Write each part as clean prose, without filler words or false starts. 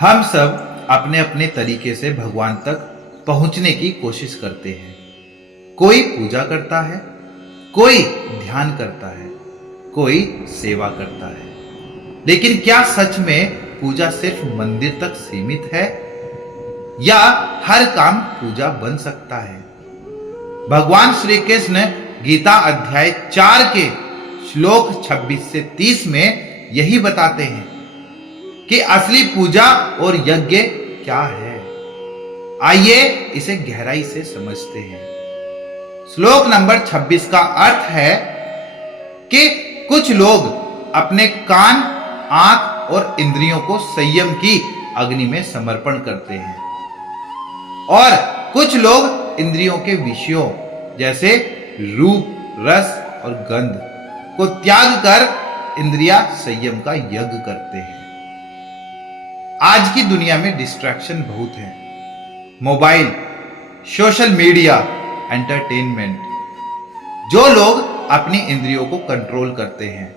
हम सब अपने अपने तरीके से भगवान तक पहुंचने की कोशिश करते हैं। कोई पूजा करता है, कोई ध्यान करता है, कोई सेवा करता है। लेकिन क्या सच में पूजा सिर्फ मंदिर तक सीमित है या हर काम पूजा बन सकता है? भगवान श्री कृष्ण गीता अध्याय 4 के श्लोक 26 से 30 में यही बताते हैं कि असली पूजा और यज्ञ क्या है। आइए इसे गहराई से समझते हैं। श्लोक नंबर 26 का अर्थ है कि कुछ लोग अपने कान, आंख और इंद्रियों को संयम की अग्नि में समर्पण करते हैं और कुछ लोग इंद्रियों के विषयों जैसे रूप, रस और गंध को त्याग कर इंद्रिया संयम का यज्ञ करते हैं। आज की दुनिया में डिस्ट्रैक्शन बहुत है। Mobile, social media, entertainment. जो लोग अपनी इंद्रियों को कंट्रोल करते हैं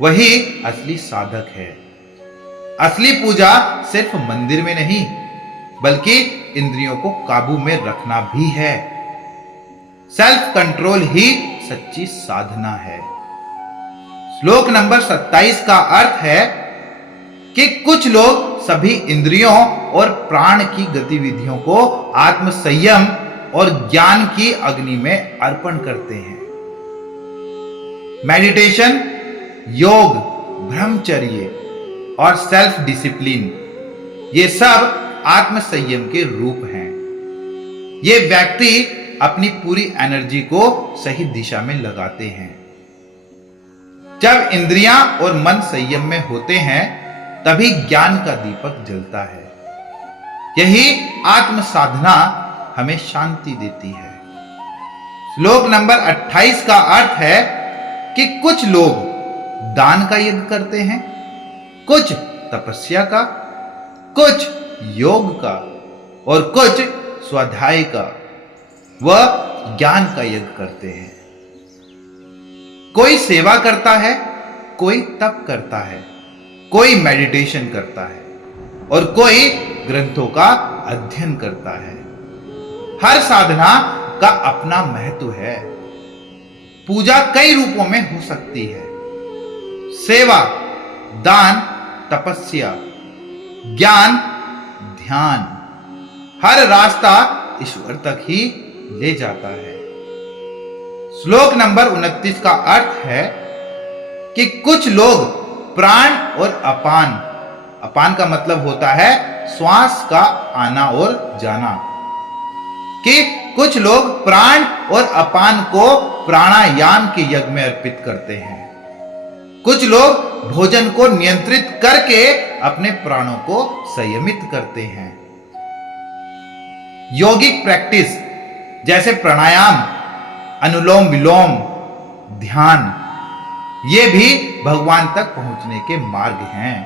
वही असली साधक है। असली पूजा सिर्फ मंदिर में नहीं बल्कि इंद्रियों को काबू में रखना भी है। सेल्फ कंट्रोल ही सच्ची साधना है। श्लोक नंबर 27 का अर्थ है कि कुछ लोग सभी इंद्रियों और प्राण की गतिविधियों को आत्म संयम और ज्ञान की अग्नि में अर्पण करते हैं। मेडिटेशन, योग, ब्रह्मचर्य और सेल्फ डिसिप्लिन, ये सब आत्म संयम के रूप हैं। ये व्यक्ति अपनी पूरी एनर्जी को सही दिशा में लगाते हैं। जब इंद्रियां और मन संयम में होते हैं तभी ज्ञान का दीपक जलता है। यही आत्म साधना हमें शांति देती है। श्लोक नंबर 28 का अर्थ है कि कुछ लोग दान का यज्ञ करते हैं, कुछ तपस्या का, कुछ योग का और कुछ स्वाध्याय का व ज्ञान का यज्ञ करते हैं। कोई सेवा करता है, कोई तप करता है, कोई मेडिटेशन करता है और कोई ग्रंथों का अध्ययन करता है। हर साधना का अपना महत्व है। पूजा कई रूपों में हो सकती है। सेवा, दान, तपस्या, ज्ञान, ध्यान। हर रास्ता ईश्वर तक ही ले जाता है। श्लोक नंबर 29 का अर्थ है कि कुछ लोग प्राण और अपान, अपान का मतलब होता है श्वास का आना और जाना, कि कुछ लोग प्राण और अपान को प्राणायाम के यज्ञ में अर्पित करते हैं। कुछ लोग भोजन को नियंत्रित करके अपने प्राणों को संयमित करते हैं। यौगिक प्रैक्टिस जैसे प्राणायाम, अनुलोम विलोम, ध्यान, ये भी भगवान तक पहुंचने के मार्ग हैं।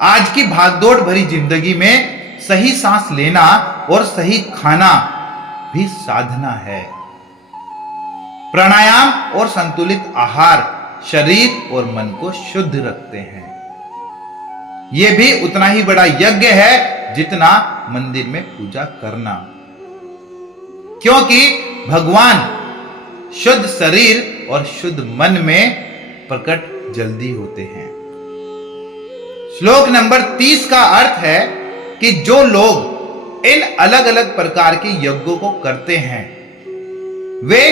आज की भागदौड़ भरी जिंदगी में सही सांस लेना और सही खाना भी साधना है। प्राणायाम और संतुलित आहार शरीर और मन को शुद्ध रखते हैं। यह भी उतना ही बड़ा यज्ञ है जितना मंदिर में पूजा करना, क्योंकि भगवान शुद्ध शरीर और शुद्ध मन में प्रकट जल्दी होते हैं। श्लोक नंबर 30 का अर्थ है कि जो लोग इन अलग अलग प्रकार के यज्ञों को करते हैं वे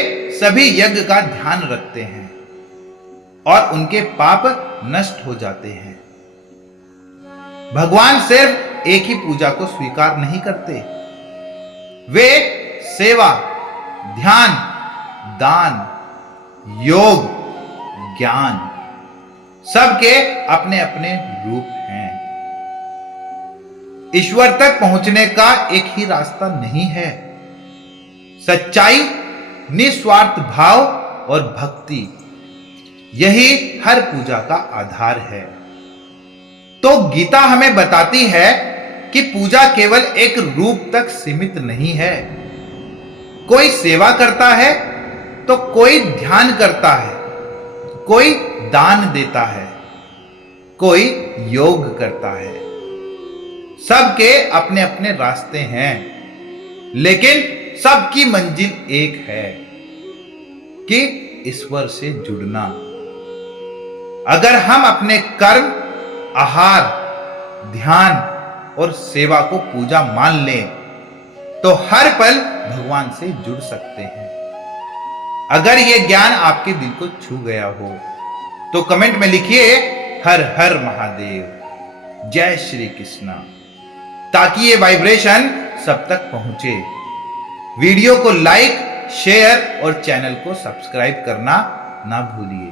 सभी यज्ञ का ध्यान रखते हैं और उनके पाप नष्ट हो जाते हैं। भगवान सिर्फ एक ही पूजा को स्वीकार नहीं करते, वे सेवा, ध्यान, दान, योग, ज्ञान सबके अपने अपने रूप हैं। ईश्वर तक पहुंचने का एक ही रास्ता नहीं है। सच्चाई, निस्वार्थ भाव और भक्ति, यही हर पूजा का आधार है। तो गीता हमें बताती है कि पूजा केवल एक रूप तक सीमित नहीं है। कोई सेवा करता है तो कोई ध्यान करता है, कोई दान देता है, कोई योग करता है, सबके अपने अपने रास्ते हैं, लेकिन सबकी मंजिल एक है कि ईश्वर से जुड़ना। अगर हम अपने कर्म, आहार, ध्यान और सेवा को पूजा मान लें तो हर पल भगवान से जुड़ सकते हैं। अगर यह ज्ञान आपके दिल को छू गया हो तो कमेंट में लिखिए हर हर महादेव, जय श्री कृष्णा, ताकि ये वाइब्रेशन सब तक पहुंचे। वीडियो को लाइक, शेयर और चैनल को सब्सक्राइब करना ना भूलिए।